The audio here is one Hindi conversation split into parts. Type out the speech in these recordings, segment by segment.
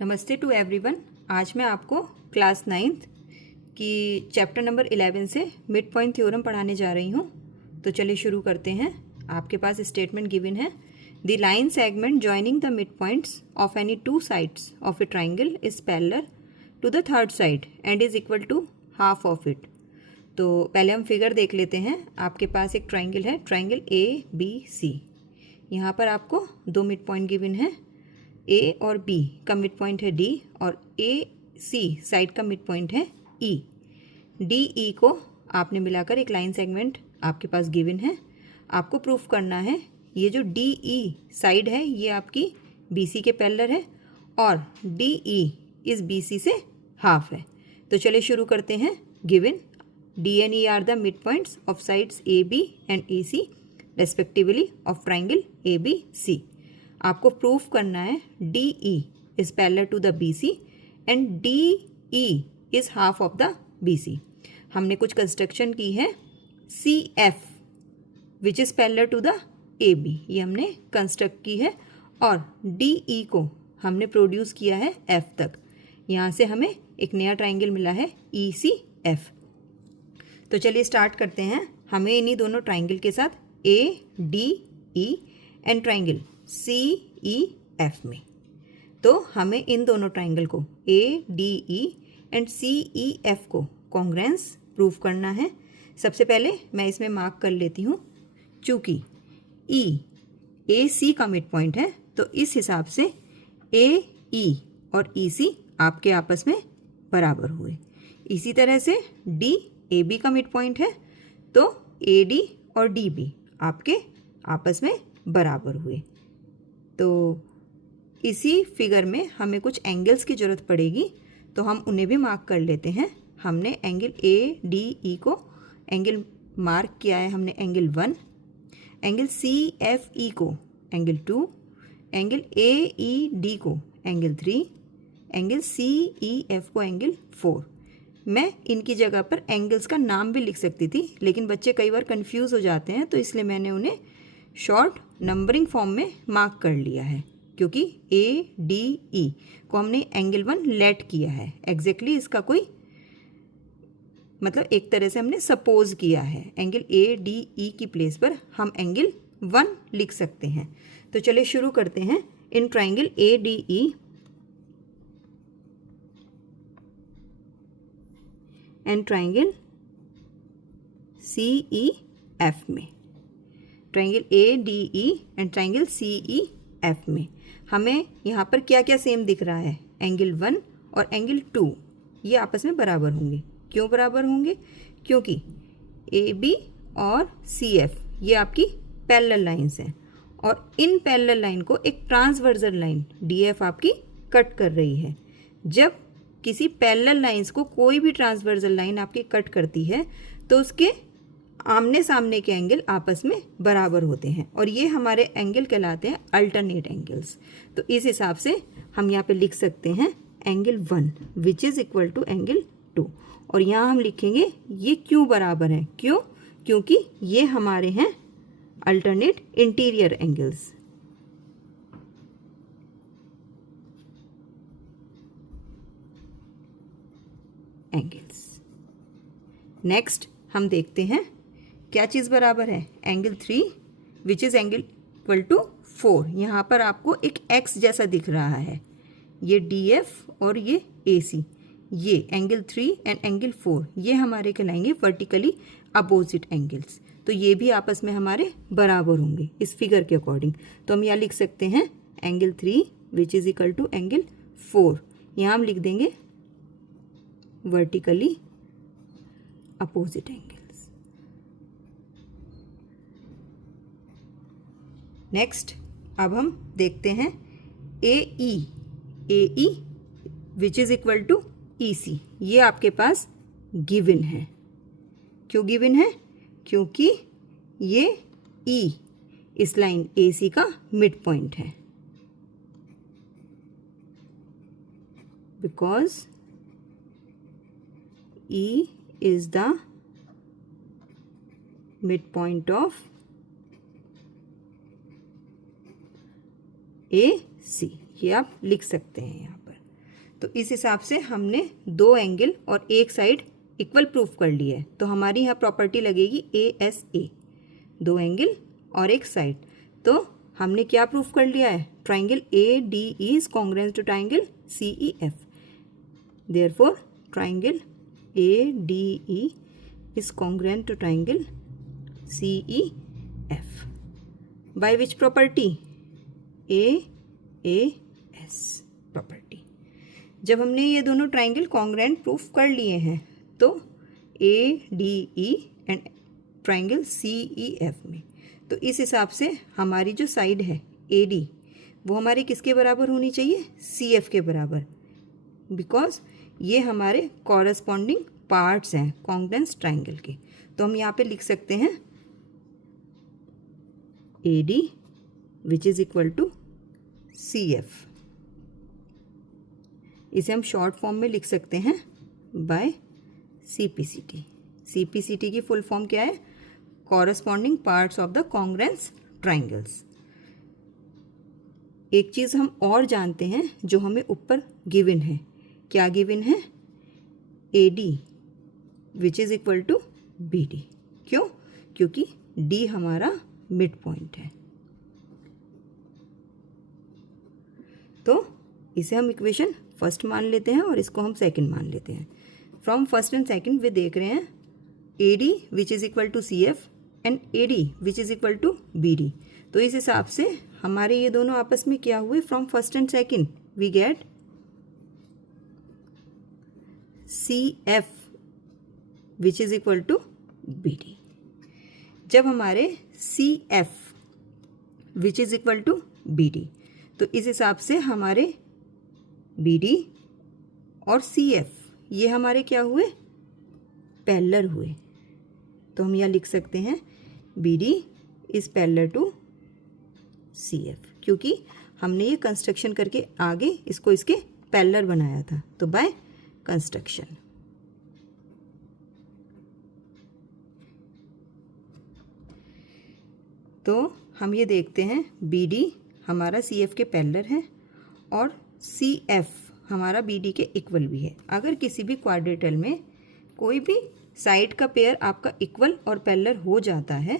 नमस्ते टू एवरीवन। आज मैं आपको क्लास 9th की चैप्टर नंबर 11 से मिड पॉइंट थ्योरम पढ़ाने जा रही हूँ। तो चलिए शुरू करते हैं। आपके पास स्टेटमेंट गिवन है, the line segment joining the midpoints of any two sides of a triangle is parallel to the third side and is equal to half of it. तो पहले हम फिगर देख लेते हैं। आपके पास एक ट्राइंगल है, ट्राइंगल ABC। यहाँ पर आपको दो मिड पॉइंट गिवन है, A और B का मिड पॉइंट है D और AC साइड का मिड पॉइंट है E। DE को आपने मिलाकर एक लाइन सेगमेंट आपके पास गिवन है। आपको प्रूफ करना है ये जो DE साइड है ये आपकी BC के पैरेलल है और DE इस BC से हाफ है। तो चलिए शुरू करते हैं। Given D and E are the midpoints of sides AB and AC respectively of triangle ABC। आपको प्रूफ करना है DE is parallel to the BC and DE is half of the BC। हमने कुछ कंस्ट्रक्शन की है, CF which is parallel to the AB, ये हमने कंस्ट्रक्ट की है और DE को हमने प्रोड्यूस किया है F तक। यहाँ से हमें एक नया ट्राइंगल मिला है ECF। तो चलिए स्टार्ट करते हैं। हमें इन्हीं दोनों ट्राइंगल के साथ ADE एंड ट्राइंगल CEF में, तो हमें इन दोनों ट्राइंगल को ADE एंड CEF को कॉन्ग्रुएंस प्रूफ करना है। सबसे पहले मैं इसमें मार्क कर लेती हूँ, चूँकि E AC का मिड पॉइंट है तो इस हिसाब से AE और EC आपके आपस में बराबर हुए। इसी तरह से D AB का मिड पॉइंट है तो AD और DB आपके आपस में बराबर हुए। तो इसी फिगर में हमें कुछ एंगल्स की ज़रूरत पड़ेगी, तो हम उन्हें भी मार्क कर लेते हैं। हमने एंगल ADE को एंगल मार्क किया है, हमने एंगल 1, एंगल CFE को एंगल 2, एंगल AED को एंगल 3, एंगल CEF को एंगल 4। मैं इनकी जगह पर एंगल्स का नाम भी लिख सकती थी, लेकिन बच्चे कई बार कंफ्यूज हो जाते हैं, तो इसलिए मैंने उन्हें शॉर्ट नंबरिंग फॉर्म में मार्क कर लिया है, क्योंकि ADE को हमने एंगल 1 लेट किया है। एग्जैक्टली इसका कोई मतलब एक तरह से हमने सपोज किया है। एंगल ADE की प्लेस पर हम एंगल 1 लिख सकते हैं। तो चलिए शुरू करते हैं। In triangle ADE and triangle CEF में, triangle ADE and triangle CEF में हमें यहाँ पर क्या क्या सेम दिख रहा है। एंगल 1 और एंगल 2 ये आपस में बराबर होंगे। क्यों बराबर होंगे? क्योंकि AB और CF ये आपकी पैरेलल लाइंस हैं और इन पैरेलल लाइन को एक ट्रांसवर्सल लाइन DF आपकी कट कर रही है। जब किसी पैरेलल लाइंस को कोई भी ट्रांसवर्सल लाइन आपकी कट करती है तो उसके आमने सामने के एंगल आपस में बराबर होते हैं और ये हमारे एंगल कहलाते हैं अल्टरनेट एंगल्स। तो इस हिसाब से हम यहाँ पे लिख सकते हैं angle 1 which is equal to angle 2 और यहाँ हम लिखेंगे ये क्यों बराबर हैं। क्यों? क्योंकि ये हमारे हैं अल्टरनेट इंटीरियर एंगल्स। नेक्स्ट हम देखते हैं क्या चीज़ बराबर है। Angle 3 which is angle equal to 4। यहाँ पर आपको एक एक्स जैसा दिख रहा है, ये DF और ये AC, ये एंगल 3 एंड एंगल 4 ये हमारे कहलाएंगे वर्टिकली अपोजिट एंगल्स। तो ये भी आपस में हमारे बराबर होंगे इस फिगर के अकॉर्डिंग। तो हम यहाँ लिख सकते हैं angle 3 which is equal to angle 4। यहाँ हम लिख देंगे वर्टिकली अपोजिट एंगल्स। नेक्स्ट अब हम देखते हैं AE which is equal to EC। ये आपके पास गिवन है। क्यों गिवन है? क्योंकि ये E इस लाइन AC का मिड पॉइंट है, because E is the midpoint of AC। ये आप लिख सकते हैं यहाँ पर। तो इस हिसाब से हमने दो एंगल और एक साइड इक्वल प्रूफ कर लिया है। तो हमारी यहाँ प्रॉपर्टी लगेगी ASA, दो एंगल और एक साइड। तो हमने क्या प्रूफ कर लिया है? Triangle ADE is congruent to triangle CEF। Therefore triangle ADE is congruent to triangle CEF by which property? AAS property. जब हमने ये दोनों ट्राइंगल कॉन्ग्रुएंट प्रूफ कर लिए हैं तो ADE एंड ट्राइंगल CEF में, तो इस हिसाब से हमारी जो साइड है AD वो हमारी किसके बराबर होनी चाहिए? CF के बराबर, बिकॉज ये हमारे कॉरस्पॉन्डिंग पार्ट्स हैं कॉन्ग्रुएंस ट्राइंगल के। तो हम यहाँ पे लिख सकते हैं AD which is equal to CF। इसे हम शॉर्ट फॉर्म में लिख सकते हैं बाय CPCT। CPCT की फुल फॉर्म क्या है? Corresponding parts of the congruence triangles. एक चीज़ हम और जानते हैं जो हमें ऊपर गिवन है। क्या गिवन है? AD which is equal to BD। क्यों? क्योंकि D हमारा मिड पॉइंट है। तो इसे हम इक्वेशन फर्स्ट मान लेते हैं और इसको हम सेकंड मान लेते हैं। फ्रॉम फर्स्ट एंड सेकंड वे देख रहे हैं AD which is equal to CF and AD which is equal to BD। तो इस हिसाब से हमारे ये दोनों आपस में क्या हुए? From first and second we get CF which is equal to BD। जब हमारे CF which is equal to BD, तो इस हिसाब से हमारे BD और CF ये हमारे क्या हुए? पैरेलल हुए। तो हम यहाँ लिख सकते हैं BD is parallel to CF, क्योंकि हमने ये कंस्ट्रक्शन करके आगे इसको इसके पैरेलल बनाया था। तो बाय कंस्ट्रक्शन तो हम ये देखते हैं BD हमारा CF के पैरेलल है और CF हमारा BD के इक्वल भी है। अगर किसी भी क्वाड्रेटल में कोई भी साइड का पेयर आपका इक्वल और पैरेलल हो जाता है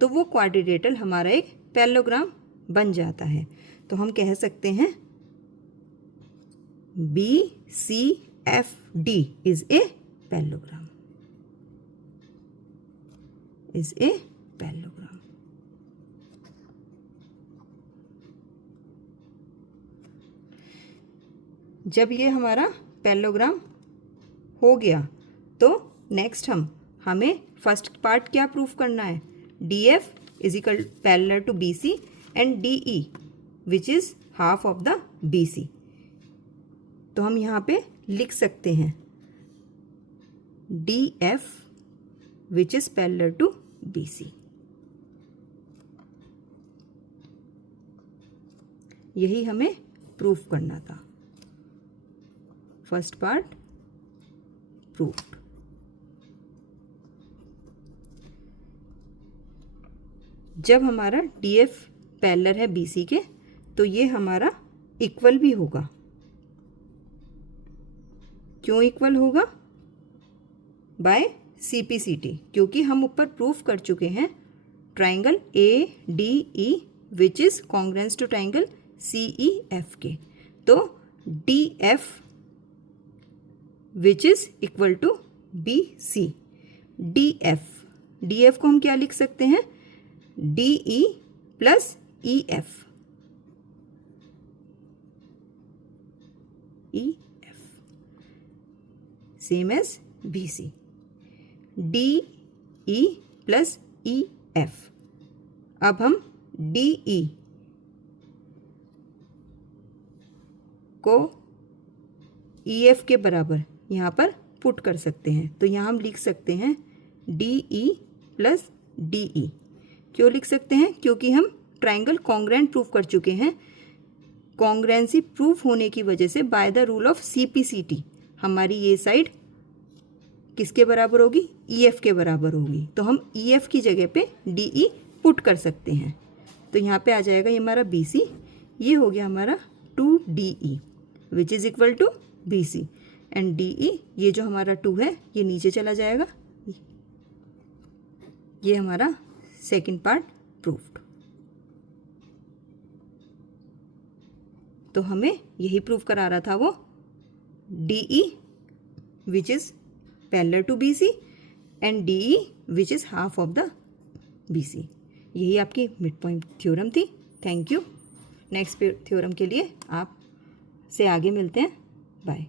तो वो क्वाड्रेटल हमारा एक पैरेललोग्राम बन जाता है। तो हम कह सकते हैं BCFD is a parallelogram, is a parallelogram. जब ये हमारा पैरेललोग्राम हो गया तो नेक्स्ट हमें फर्स्ट पार्ट क्या प्रूफ करना है? DF is equal parallel to BC and DE which is half of the BC। तो हम यहाँ पे लिख सकते हैं DF which is parallel to BC। यही हमें प्रूफ करना था। First part proofed. जब हमारा DF पैरेलल है BC के तो ये हमारा इक्वल भी होगा। क्यों इक्वल होगा? बाय CPCT, क्योंकि हम ऊपर प्रूफ कर चुके हैं triangle ADE which is congruent to triangle CEF के। तो DF which is equal to BC। DF को हम क्या लिख सकते हैं? DE plus EF same as BC। DE plus EF। अब हम DE को EF के बराबर यहाँ पर पुट कर सकते हैं। तो यहाँ हम लिख सकते हैं DE प्लस DE। क्यों लिख सकते हैं? क्योंकि हम ट्राइंगल कॉन्ग्रुएंट प्रूफ कर चुके हैं। कॉन्ग्रुएंसी प्रूफ होने की वजह से by the rule of CPCT हमारी ये साइड किसके बराबर होगी? EF के बराबर होगी। तो हम EF की जगह पे DE पुट कर सकते हैं। तो यहाँ पे आ जाएगा ये हमारा BC, ये हो गया हमारा 2DE which is equal to B C and D E, ये जो हमारा 2 है ये नीचे चला जाएगा। ये हमारा सेकंड पार्ट प्रूव्ड। तो हमें यही प्रूव करा रहा था वो, D E which is parallel to B C and D E which is half of the B C. यही आपकी मिड पॉइंट थ्योरम थी। Thank you. नेक्स्ट थ्योरम के लिए आप से आगे मिलते हैं। बाय।